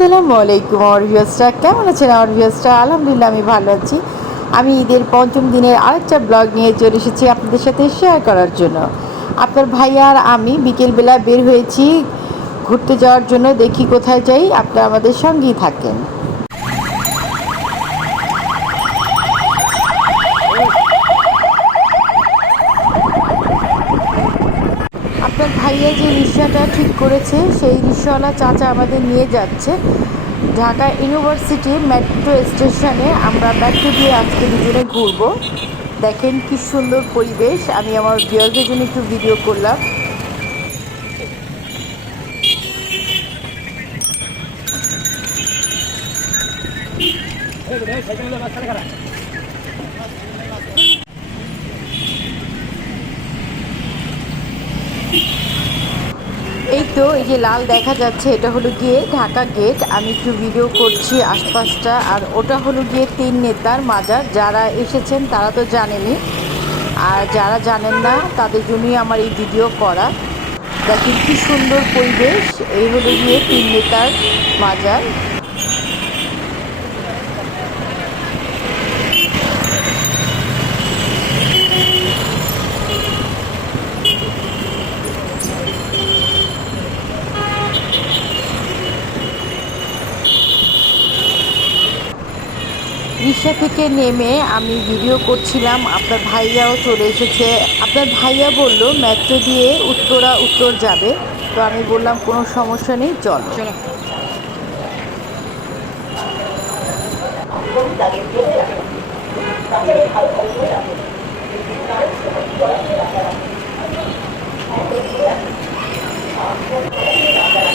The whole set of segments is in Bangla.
আসসালামু আলাইকুম আমার কেমন আছেন আমার ভিউয়ার্সরা আলহামদুলিল্লাহ, আমি ভালো আছি। আমি ঈদের পঞ্চম দিনের আরেকটা ব্লগ নিয়ে চলে এসেছি আপনাদের সাথে শেয়ার করার জন্য। আপনার ভাই আর আমি বিকেলবেলা বের হয়েছি ঘুরতে যাওয়ার জন্য, দেখি কোথায় যাই। আপনারা আমাদের সঙ্গেই থাকেন আপনার ভাইয়া যে রিক্সাটা ঠিক করেছে, সেই রিক্সাওয়ালা চাচা আমাদের নিয়ে যাচ্ছে। ঢাকা ইউনিভার্সিটি মেট্রো স্টেশনে আমরা মেট্রো দিয়ে আজকে দুজনে ঘুরবো। দেখেন কি সুন্দর পরিবেশ। আমি আমার বিয়ারদের জন্য একটু ভিডিও করলাম। এই তো এই যে লাল দেখা যাচ্ছে, এটা হলো গিয়ে ঢাকা গেট আমি একটু ভিডিও করছি আশপাশটা। আর ওটা হলো গিয়ে তিন নেতার মাজার। যারা এসেছেন তারা তো জানেনি আর যারা জানেন না, তাদের জন্যই আমার এই ভিডিও করা। দেখেন কি সুন্দর পরিবেশ। এই হলো গিয়ে তিন নেতার মাজার। রিক্সা থেকে নেমে আমি ভিডিও করছিলাম আপনার ভাইয়াও চলে এসেছে। আপনার ভাইয়া বলল মেট্রো দিয়ে উত্তরা উত্তর যাবে। তো আমি বললাম কোনো সমস্যা নেই চল।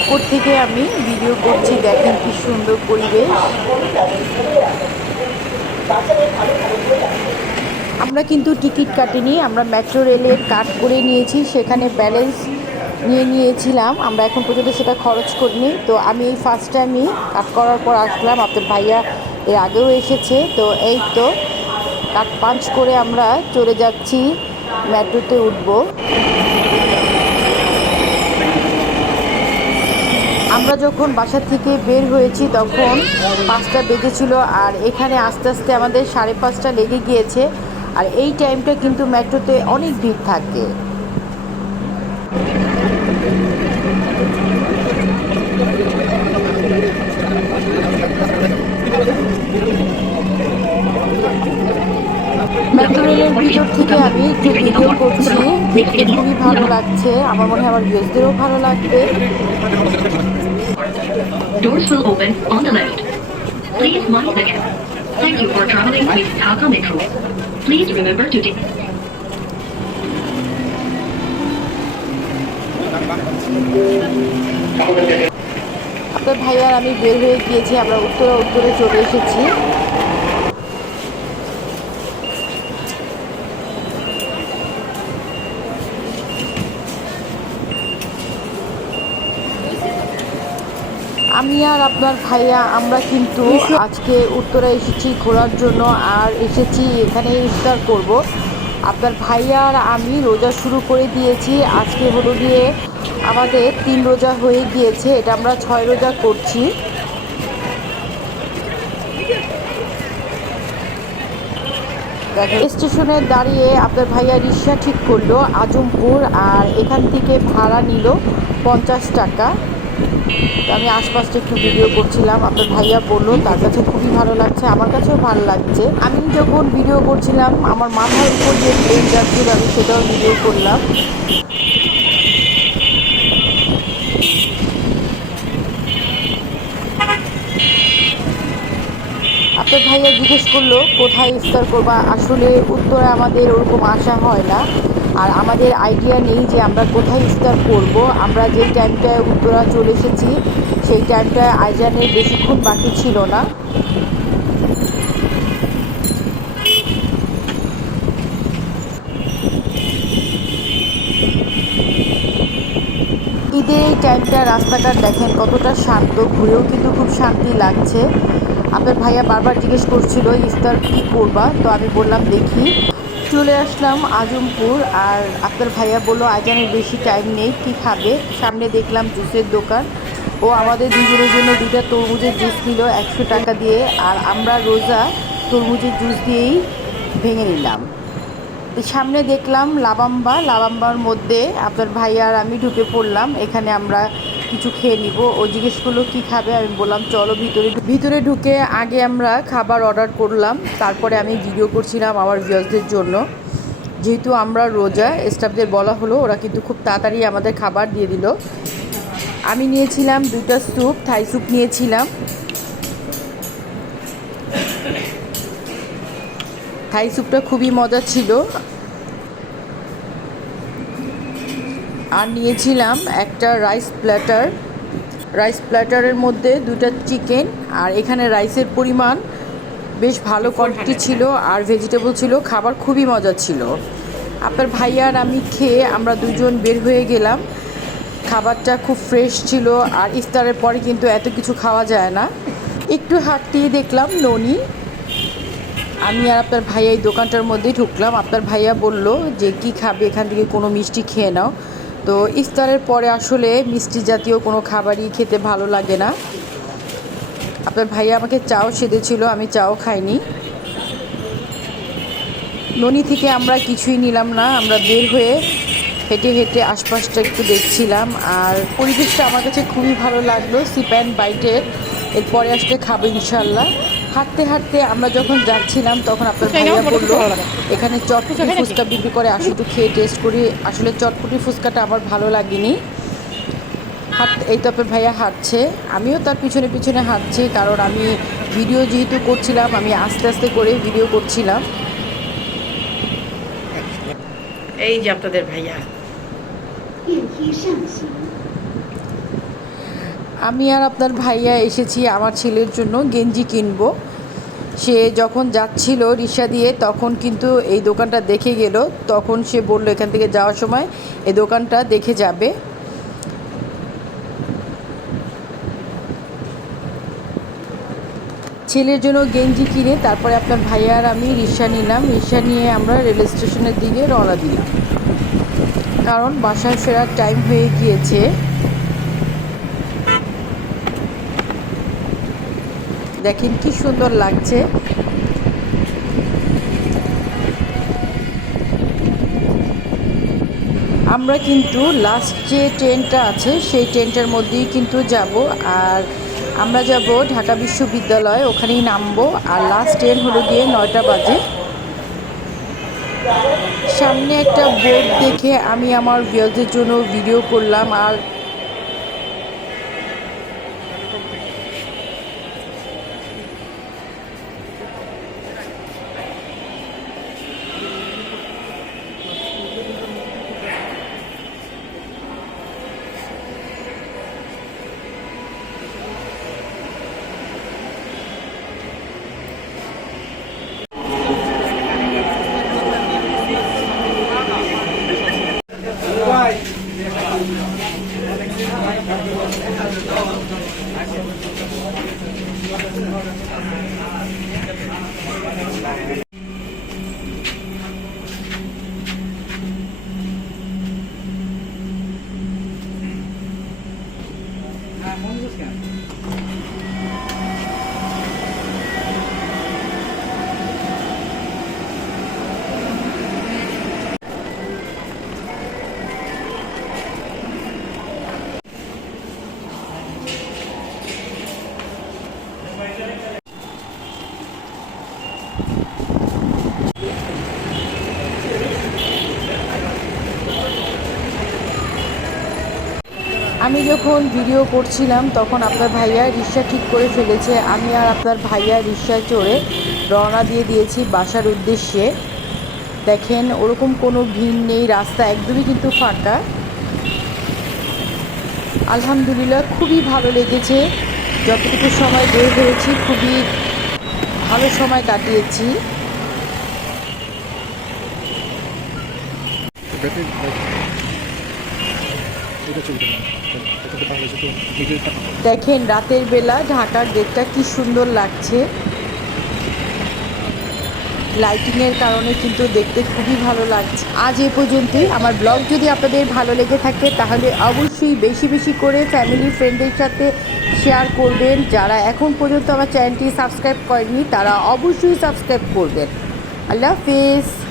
উপর থেকে আমি ভিডিও করছি দেখেন কি সুন্দর পরিবেশ। আমরা কিন্তু টিকিট কাটিনি, আমরা মেট্রো রেলের কাট করে নিয়েছি, সেখানে ব্যালেন্স নিয়ে নিয়েছিলাম। আমরা এখন পর্যন্ত সেটা খরচ করিনি। তো আমি এই ফার্স্ট টাইমই কাট করার পর আসলাম, আপনার ভাইয়া এর আগেও এসেছে। তো এই তো কাট পাঞ্চ করে আমরা চলে যাচ্ছি, মেট্রোতে উঠবো। আমরা যখন বাসা থেকে বের হয়েছি তখন পাঁচটা বেজেছিল আর এখানে আস্তে আস্তে আমাদের সাড়ে পাঁচটা লেগে গিয়েছে। আর এই টাইমটা কিন্তু মেট্রোতে অনেক ভিড় থাকে। রেলের ভিতর থেকে আমি করছি। দেখতে খুবই ভালো লাগছে। আমার মনে হয় আমার ভিউজদেরও ভালো লাগবে। Doors will open on the left. Please mind the gap. Thank you for traveling with Dhaka Metro. Please remember to take তো ভাইয়ার আমি বের হয়ে গিয়েছি আমরা উত্তরে উত্তরে চলে এসেছি আমি আর আপনার ভাইয়া, আমরা কিন্তু আজকে উত্তরে এসেছি ঘোরার জন্য আর এসেছি এখানে ইফতার করব। আপনার ভাইয়া আর আমি রোজা শুরু করে দিয়েছি। আজকে হলো গিয়ে আমাদের তিন রোজা হয়ে গিয়েছে, এটা আমরা ছয় রোজা করছি। স্টেশনে দাঁড়িয়ে আপনার ভাইয়া রিক্সা ঠিক করল, আজমপুর, আর এখান থেকে ভাড়া নিল পঞ্চাশ টাকা। তো আমি আশপাশটা একটু ভিডিও করছিলাম, আপনার ভাইয়া বলল, তার কাছে খুবই ভালো লাগছে, আমার কাছেও ভালো লাগছে। আমি যখন ভিডিও করছিলাম, আমার মাথার উপর যে প্লেন যাচ্ছিল আমি সেটাও ভিডিও করলাম। আপনার ভাইয়া জিজ্ঞেস করল, কোথায় ইফতার করবা? আসলে উত্তরে আমাদের ওরকম আসা হয় না। আর আমাদের আইডিয়া নেই যে আমরা কোথায় ইফতার করব। আমরা যে টাইমটায় উত্তরা চলে এসেছি, সেই টাইমটায় আইজানের বেশিক্ষণ বাকি ছিল না। ঈদের এই টাইমটা রাস্তাঘাট দেখেন কতটা শান্ত, ঘুরেও কিন্তু খুব শান্তি লাগছে। আপনার ভাইয়া বারবার জিজ্ঞেস করছিল, ইফতার কী করবা? তো আমি বললাম, দেখি। চলে আসলাম আজমপুর আর আপনার ভাইয়া বলল আজানের বেশি টাইম নেই, কি খাবে? সামনে দেখলাম জুসের দোকান। ও আমাদের দুজনের জন্য দুটা তরমুজের জুস নিল, একশো টাকা দিয়ে, আর আমরা রোজা তরমুজের জুস দিয়েই ভেঙে নিলাম। সামনে দেখলাম লাবাম্বা। লাবাম্বার মধ্যে আপনার ভাইয়া আর আমি ঢুকে পড়লাম। এখানে আমরা কিছু খেয়ে নিব। ও জিজ্ঞেস করল, কী খাবে? আমি বললাম, চলো ভিতরে ভিতরে ঢুকে আগে আমরা খাবার অর্ডার করলাম। তারপরে আমি ভিডিও করছিলাম আমার ভিউয়ার্সদের জন্য। যেহেতু আমরা রোজা স্টাফদের বলা হলো, ওরা কিন্তু খুব তাড়াতাড়ি আমাদের খাবার দিয়ে দিল। আমি নিয়েছিলাম দুটো স্যুপ থাই স্যুপ নিয়েছিলাম। থাই স্যুপটা খুবই মজা ছিল। আর নিয়েছিলাম একটা রাইস প্ল্যাটার রাইস প্ল্যাটারের মধ্যে দুটো চিকেন আর এখানে রাইসের পরিমাণ বেশ ভালো কোয়ান্টিটি ছিল আর ভেজিটেবল ছিল, খাবার খুবই মজা ছিল। আপনার ভাইয়া আর আমি খেয়ে আমরা দুজন বের হয়ে গেলাম। খাবারটা খুব ফ্রেশ ছিল আর ইফতারের পরে কিন্তু এত কিছু খাওয়া যায় না। একটু হাঁটতেই দেখলাম ননি। আমি আর আপনার ভাইয়া এই দোকানটার মধ্যেই ঢুকলাম। আপনার ভাইয়া বলল যে, কি খাবে? এখান থেকে কোনো মিষ্টি খেয়ে নাও। তো ইফতারের পরে আসলে মিষ্টি জাতীয় কোনো খাবারই খেতে ভালো লাগে না। আপনার ভাইয়া আমাকে চাও সেধেছিল আমি চাও খাইনি। ননি থেকে আমরা কিছুই নিলাম না, আমরা বের হয়ে হেঁটে হেঁটে আশপাশটা একটু দেখছিলাম আর পরিবেশটা আমার কাছে খুবই ভালো লাগল সিপ অ্যান্ড বাইটের। এরপরে আসলে খাব ইনশাল্লাহ হাঁটতে হাঁটতে আমরা যখন যাচ্ছিলাম তখন আপনার ভাইয়া বলল এখানে চটপটি ফুচকা বিক্রি করে আসলে একটু খেয়ে টেস্ট করি। আসলে চটপটি ফুচকাটা আমার ভালো লাগেনি। হাঁট এই তো আপনার ভাইয়া হাঁটছে। আমিও তার পিছনে পিছনে হাঁটছি কারণ আমি ভিডিও যেহেতু করছিলাম আমি আস্তে আস্তে করে ভিডিও করছিলাম। এই যে আপনাদের ভাইয়া। আমি আর আপনার ভাইয়া এসেছি আমার ছেলের জন্য গেঞ্জি কিনবো। সে যখন যাচ্ছিল রিক্সা দিয়ে, তখন কিন্তু এই দোকানটা দেখে গেল। তখন সে বলল, এখান থেকে যাওয়ার সময় এই দোকানটা দেখে যাবে। ছেলের জন্য গেঞ্জি কিনে তারপরে আপনার ভাইয়া আর আমি রিক্সা নিলাম। রিক্সা নিয়ে আমরা রেল স্টেশনের দিকে রওনা দিলাম। কারণ বাসায় ফেরার টাইম হয়ে গিয়েছে। দেখেন কি সুন্দর লাগছে। আমরা কিন্তু লাস্ট যে ট্রেনটা আছে, সেই ট্রেনটার মধ্যেই কিন্তু যাব। আর আমরা যাব ঢাকা বিশ্ববিদ্যালয়, ওখানেই নামবো। আর লাস্ট ট্রেন হলো গিয়ে নয়টা বাজে। সামনে একটা বোর্ড দেখে আমি আমার ভিউজের জন্য ভিডিও করলাম। আর আমি যখন ভিডিও করছিলাম, তখন আপনার ভাইয়া রিক্সা ঠিক করে ফেলেছে। আমি আর আপনার ভাইয়া রিক্সায় চড়ে রওনা দিয়ে দিয়েছি বাসার উদ্দেশ্যে। দেখেন, ওরকম কোনো ভিড় নেই, রাস্তা একদমই কিন্তু ফাঁকা। আলহামদুলিল্লাহ, খুবই ভালো লেগেছে। যতটুকু সময় বের হয়েছি, খুবই ভালো সময় কাটিয়েছি। দেখেন, রাতের বেলা ঢাকার গেটটা কি সুন্দর লাগছে। লাইটিংয়ের কারণে কিন্তু দেখতে খুবই ভালো লাগছে। আজ এ পর্যন্তই। আমার ব্লগ যদি আপনাদের ভালো লেগে থাকে, তাহলে অবশ্যই বেশি বেশি করে ফ্যামিলি ফ্রেন্ডের সাথে শেয়ার করবেন। যারা এখন পর্যন্ত আমার চ্যানেলটি সাবস্ক্রাইব করেনি তারা অবশ্যই সাবস্ক্রাইব করবেন। আল্লাহ হাফিজ।